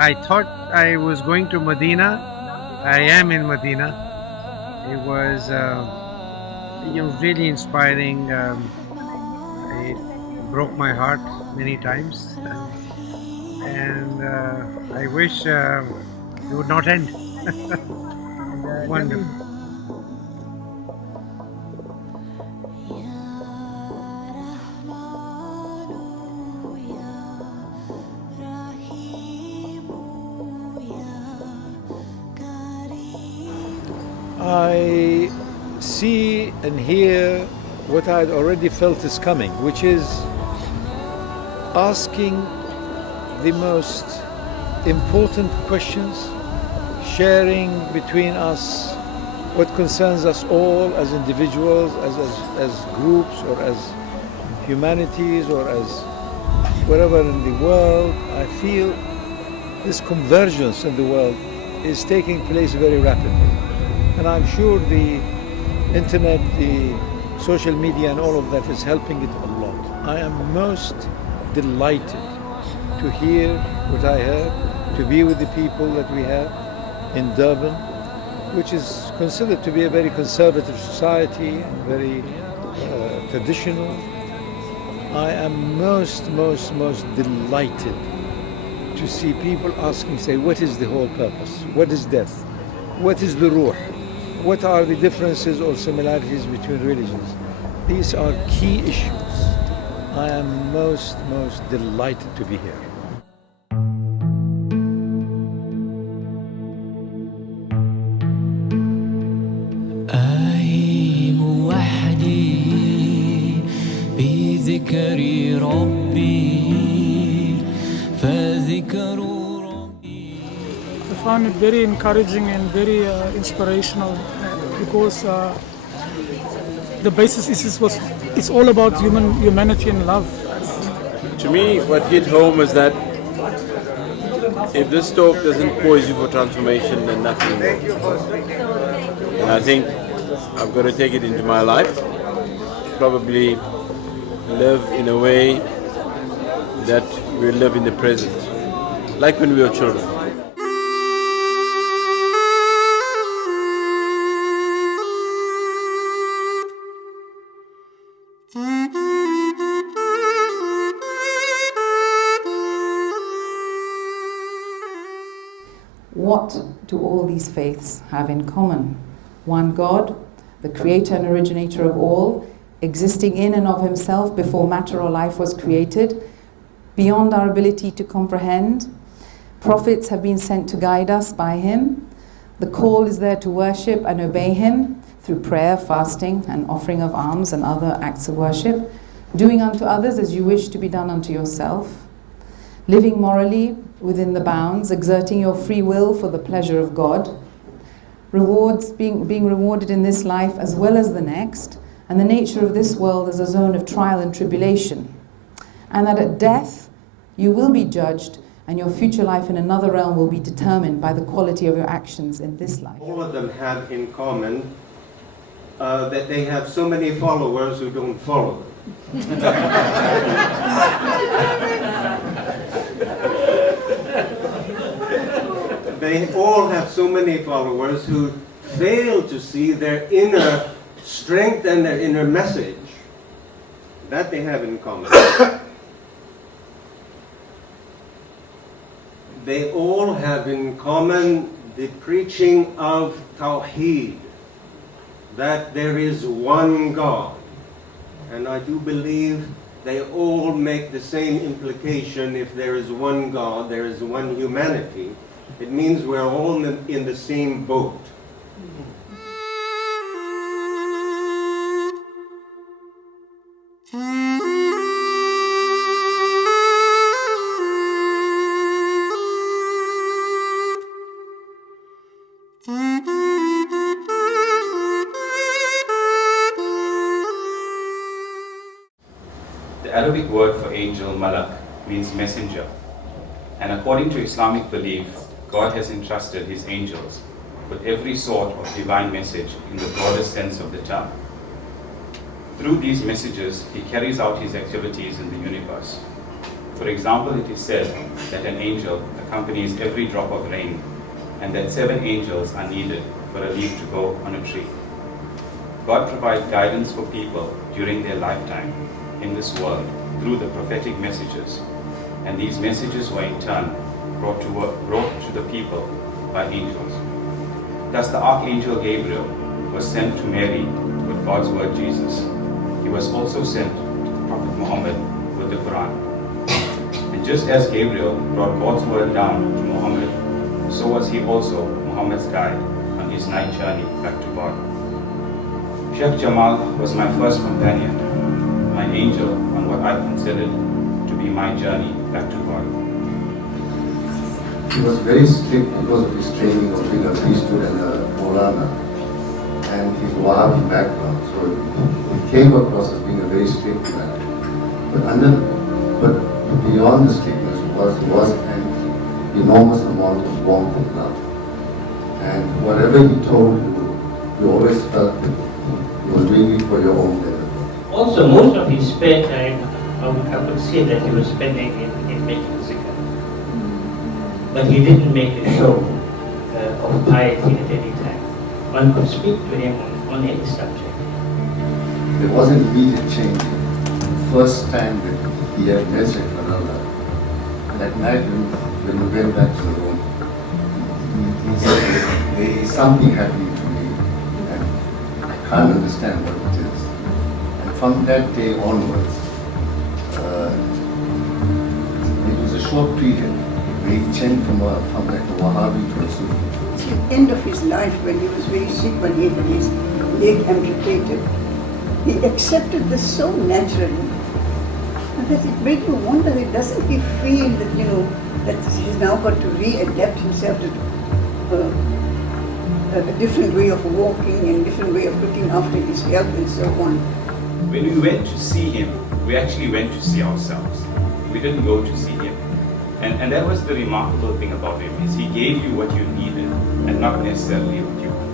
I thought I was going to Medina. I am in Medina. It was really inspiring. It broke my heart many times, and I wish it would not end. Wonderful. I see and hear what I had already felt is coming, which is asking the most important questions, sharing between us what concerns us all as individuals, as groups, or as humanities, or as wherever in the world. I feel this convergence in the world is taking place very rapidly. And I'm sure the internet, the social media and all of that is helping it a lot. I am most delighted to hear what I heard, to be with the people that we have in Durban, which is considered to be a very conservative society and very traditional. I am most delighted to see people asking, say, what is the whole purpose? What is death? What is the ruh? What are the differences or similarities between religions? These are key issues. I am most delighted to be here. I found it very encouraging and very inspirational because the basis it's all about humanity and love. To me, what hit home is that if this talk doesn't poise you for transformation, then nothing will. And I think I've got to take it into my life, probably live in a way that we live in the present, like when we were children. What do all these faiths have in common? One God, the creator and originator of all, existing in and of himself before matter or life was created, beyond our ability to comprehend. Prophets have been sent to guide us by him. The call is there to worship and obey him through prayer, fasting, and offering of alms and other acts of worship, doing unto others as you wish to be done unto yourself, living morally within the bounds, exerting your free will for the pleasure of God, rewards being rewarded in this life as well as the next, and the nature of this world as a zone of trial and tribulation, and that at death you will be judged and your future life in another realm will be determined by the quality of your actions in this life. All of them have in common that they have so many followers who don't follow them. They all have so many followers who fail to see their inner strength and their inner message. That they have in common. They all have in common the preaching of Tawheed, that there is one God. And I do believe they all make the same implication. If there is one God, there is one humanity. It means we're all in the same boat. The Arabic word for angel, malak, means messenger. And according to Islamic belief, God has entrusted his angels with every sort of divine message in the broadest sense of the term. Through these messages, he carries out his activities in the universe. For example, it is said that an angel accompanies every drop of rain, and that 7 angels are needed for a leaf to go on a tree. God provides guidance for people during their lifetime in this world through the prophetic messages, and these messages were in turn brought to the people by angels. Thus the Archangel Gabriel was sent to Mary with God's word Jesus. He was also sent to Prophet Muhammad with the Quran. And just as Gabriel brought God's word down to Muhammad, so was he also Muhammad's guide on his night journey back to God. Shaykh Jamal was my first companion, my angel on what I considered to be my journey back to God. He was very strict because of his training of being a priesthood and a Maulana and his Wahhabi background. So he came across as being a very strict man. But beyond the strictness was an enormous amount of warmth and love. And whatever he told you, you always felt that he was doing it for your own benefit. Also, most of his spare time, I could say that he was spending in making zikr. But he didn't make a show of piety at any time. One could speak to him on any subject. There was an immediate change. The first time that he had messaged Manala, and at night when we went back to the room, he said, there is something happening to me, and I can't understand what it is. And from that day onwards, it was a short period where he changed from like a Wahhabi to a Sufi. At the end of his life, when he was very sick, when he had his leg amputated, he accepted this so naturally. And that it made you wonder, doesn't he feel that, that he's now got to readapt himself to a different way of walking and different way of looking after his health and so on. When we went to see him, we actually went to see ourselves. We didn't go to see him. And that was the remarkable thing about him, is he gave you what you needed and not necessarily what you wanted.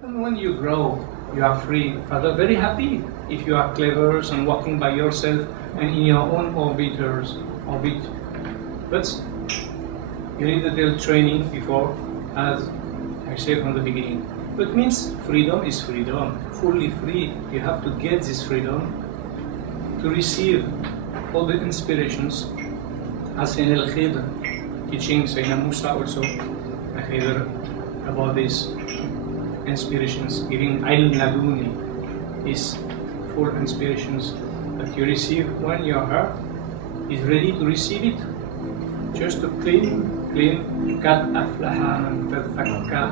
When you grow, you are free. Father, very happy if you are clever and walking by yourself and in your own orbit. But you need a little training before, as I said from the beginning. It means freedom is freedom, fully free. You have to get this freedom to receive all the inspirations. As in Al-Khidr, teaching Sayyidina Musa also, Al-Khidr, about these inspirations, giving ilm laduni, is full inspirations that you receive when your heart is ready to receive it. Just to clean, قد أفلح من تذكر,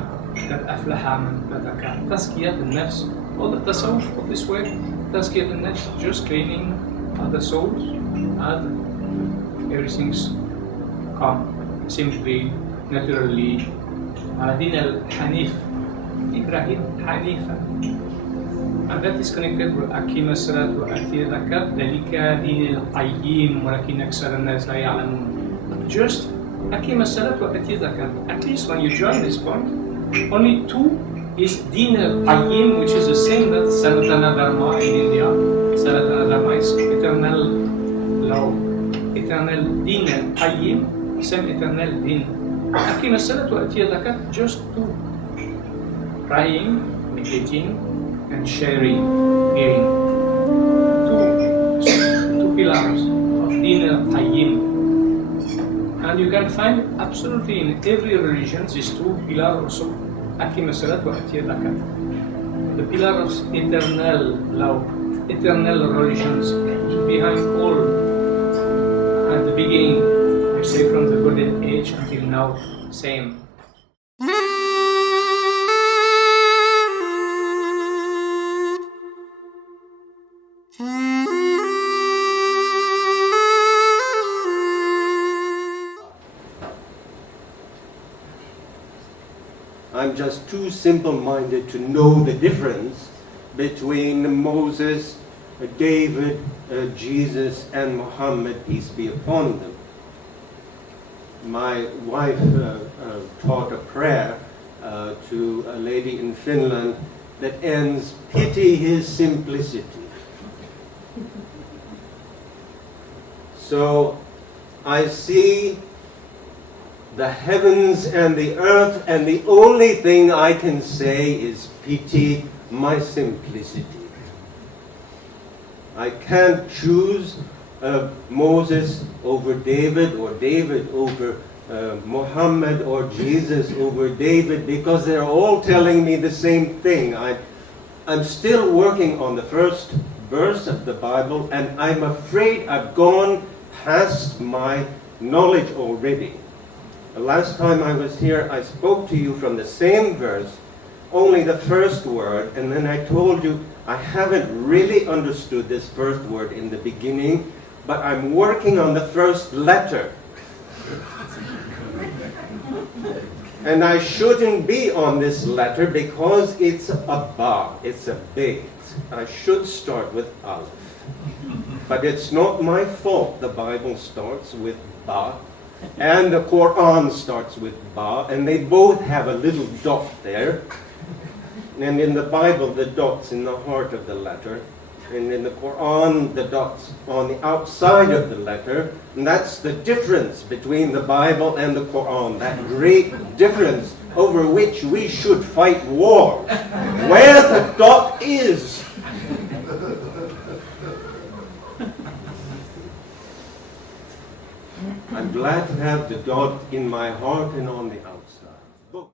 قد أفلح من تذكر. تزكية النفس, all the tasawwuf of this way, تزكية النفس, just cleaning the souls, and everything's calm, simply, naturally. Din al-Hanif, Ibrahim Hanifa. And that is connected with أقيم الصلاة وآتي الزكاة ذلك دين القيم ولكن أكثر الناس لا يعلمون. Just أقيم الصلاة وآتي الزكاة. At least when you join this point, only two is Din al-Qayyim, which is the same that Sanatana Dharma in India. Sanatana Dharma is eternal law, eternal Din al-Qayyim, same eternal Din. أقيم الصلاة وآتي الزكاة, just two. Praying, meditating, and sharing, giving. Two pillars of Din al-Qayyim. And you can find absolutely in every religion these two pillars also. Aqim as-salat wa ati al-zakat. The pillar of eternal law, eternal religions, behind all, at the beginning, I say from the golden age until now, same. I'm just too simple-minded to know the difference between Moses, David, Jesus, and Muhammad, peace be upon them. My wife taught a prayer to a lady in Finland that ends, "Pity his simplicity." So I see the heavens and the earth, and the only thing I can say is pity my simplicity. I can't choose Moses over David, or David over Muhammad, or Jesus over David, because they're all telling me the same thing. I'm still working on the first verse of the Bible, and I'm afraid I've gone past my knowledge already. The last time I was here, I spoke to you from the same verse, only the first word, and then I told you I haven't really understood this first word in the beginning, but I'm working on the first letter. And I shouldn't be on this letter because it's a ba, it's a bait. I should start with aleph. But it's not my fault the Bible starts with ba. And the Quran starts with ba, and they both have a little dot there. And in the Bible, the dot's in the heart of the letter. And in the Quran, the dot's on the outside of the letter. And that's the difference between the Bible and the Quran. That great difference over which we should fight war. Where the dot is. I'm glad to have the dot in my heart and on the outside. Book.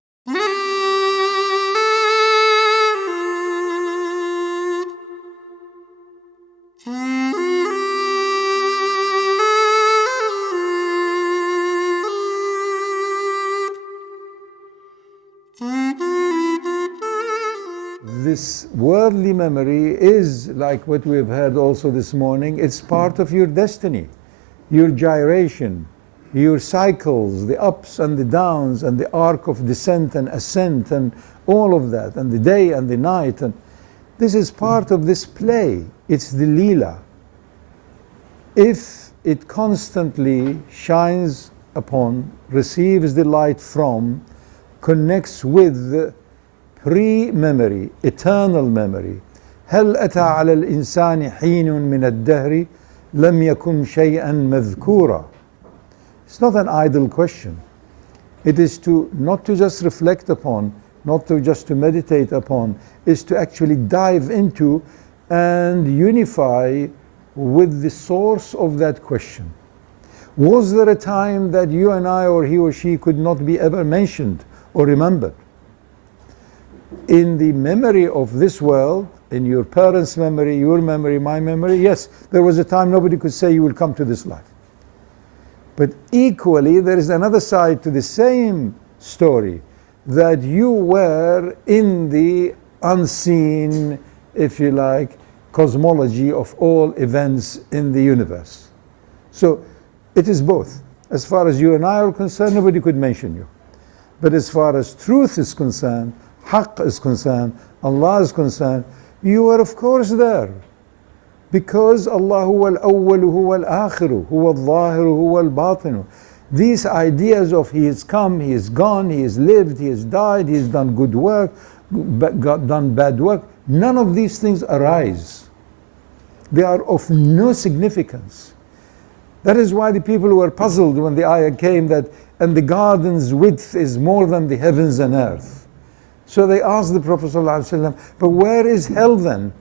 This worldly memory is like what we've heard also this morning. It's part of your destiny, your gyration, your cycles, the ups and the downs, and the arc of descent and ascent, and all of that, and the day and the night. And this is part of this play. It's the Leela. If it constantly shines upon, receives the light from, connects with pre-memory, eternal memory. هل أتى على الإنسان حين من الدهر لم يكن شيئا مذكورا. It's not an idle question. It is not to just reflect upon not to just to meditate upon, is to actually dive into and unify with the source of that question. Was there a time that you and I or he or she could not be ever mentioned or remembered? In the memory of this world, in your parents' memory, your memory, my memory, yes, there was a time nobody could say you will come to this life. But equally, there is another side to the same story, that you were in the unseen, if you like, cosmology of all events in the universe. So it is both. As far as you and I are concerned, nobody could mention you. But as far as truth is concerned, Haqq is concerned, Allah is concerned, you are of course there. Because Allah huwa al-awwalu huwa al-akhiru, huwa al-zahiru huwa al-batinu. These ideas of He has come, He is gone, He has lived, He has died, He has done good work, done bad work, none of these things arise. They are of no significance. That is why the people were puzzled when the ayah came that, and the garden's width is more than the heavens and earth. So they asked the Prophet ﷺ, but where is hell then?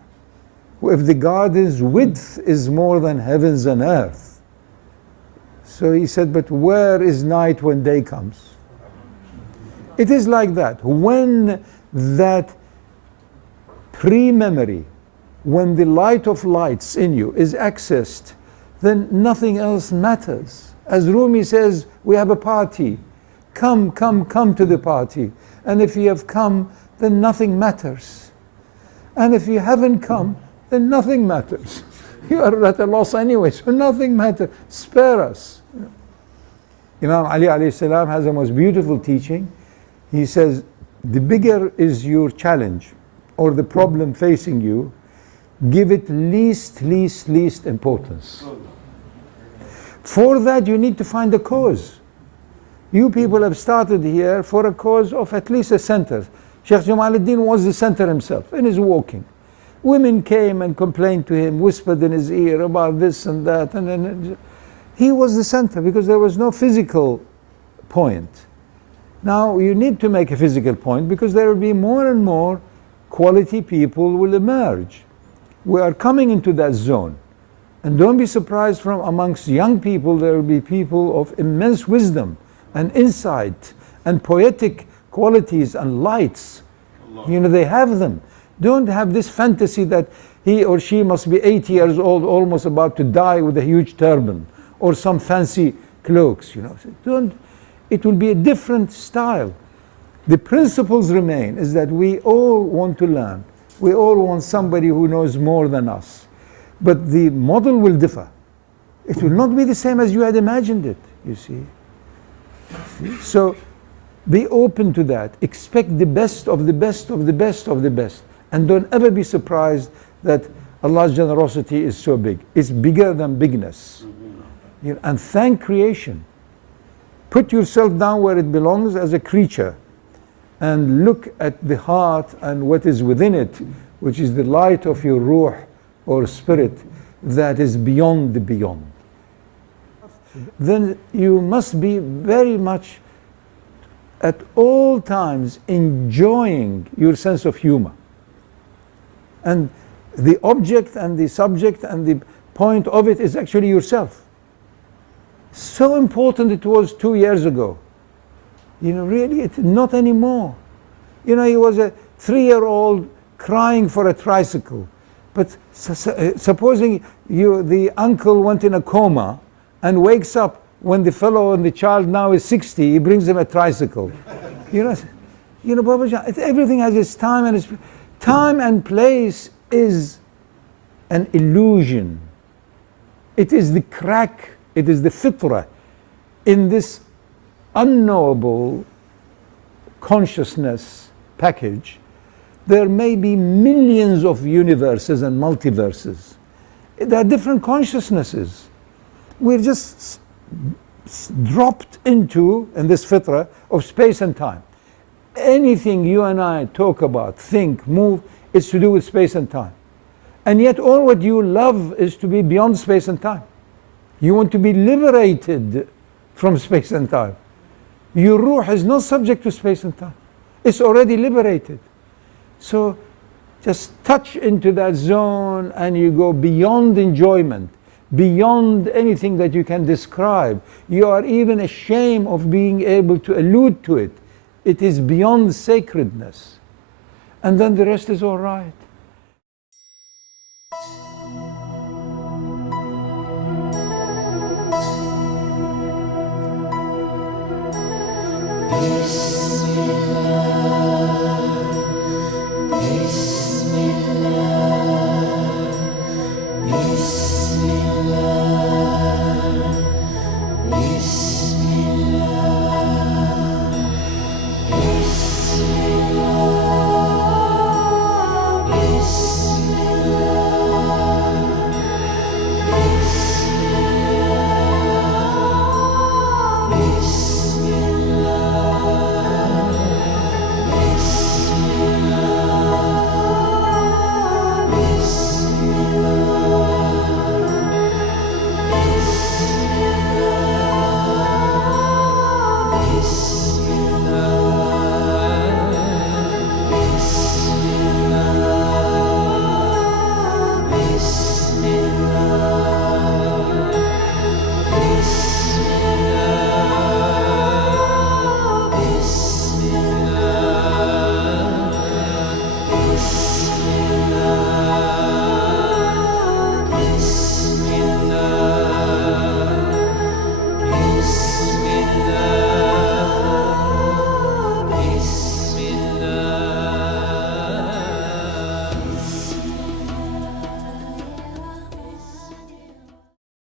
If the garden's width is more than heavens and earth. So he said, but where is night when day comes? It is like that. When that pre-memory, when the light of lights in you is accessed, then nothing else matters. As Rumi says, we have a party. Come to the party. And if you have come, then nothing matters. And if you haven't come, then nothing matters. You are at a loss anyway, so nothing matters. Spare us. Imam Ali alayhi salam has the most beautiful teaching. He says, the bigger is your challenge or the problem facing you, give it least importance. For that you need to find a cause. You people have started here for a cause of at least a center. Shaykh Jamaludeen was the center himself in his walking. Women came and complained to him, whispered in his ear about this and that, and then he was the center because there was no physical point. Now you need to make a physical point because there will be more and more quality people will emerge. We are coming into that zone. And don't be surprised, from amongst young people there will be people of immense wisdom and insight and poetic qualities and lights. You know, they have them. Don't have this fantasy that he or she must be 80 years old, almost about to die, with a huge turban or some fancy cloaks. You know, don't. It will be a different style. The principles remain, is that we all want to learn. We all want somebody who knows more than us. But the model will differ. It will not be the same as you had imagined it, you see. So be open to that. Expect the best of the best of the best of the best. And don't ever be surprised that Allah's generosity is so big. It's bigger than bigness. You know, and thank creation. Put yourself down where it belongs as a creature and look at the heart and what is within it, which is the light of your ruh or spirit that is beyond the beyond. Then you must be very much at all times enjoying your sense of humor. And the object and the subject and the point of it is actually yourself. So important it was 2 years ago. You know, really, it's not anymore. You know, he was a 3-year-old crying for a tricycle. But supposing the uncle went in a coma and wakes up when the fellow and the child now is 60, he brings him a tricycle. You know, Baba Jan, everything has its time and its time and place is an illusion. It is the crack, it is the fitrah in this unknowable consciousness package. There may be millions of universes and multiverses. There are different consciousnesses. We're just dropped into, in this fitrah, of space and time. Anything you and I talk about, think, move, is to do with space and time. And yet all what you love is to be beyond space and time. You want to be liberated from space and time. Your ruh is not subject to space and time. It's already liberated. So just touch into that zone and you go beyond enjoyment, beyond anything that you can describe. You are even ashamed of being able to allude to it. It is beyond sacredness. And then the rest is all right. Bismillah.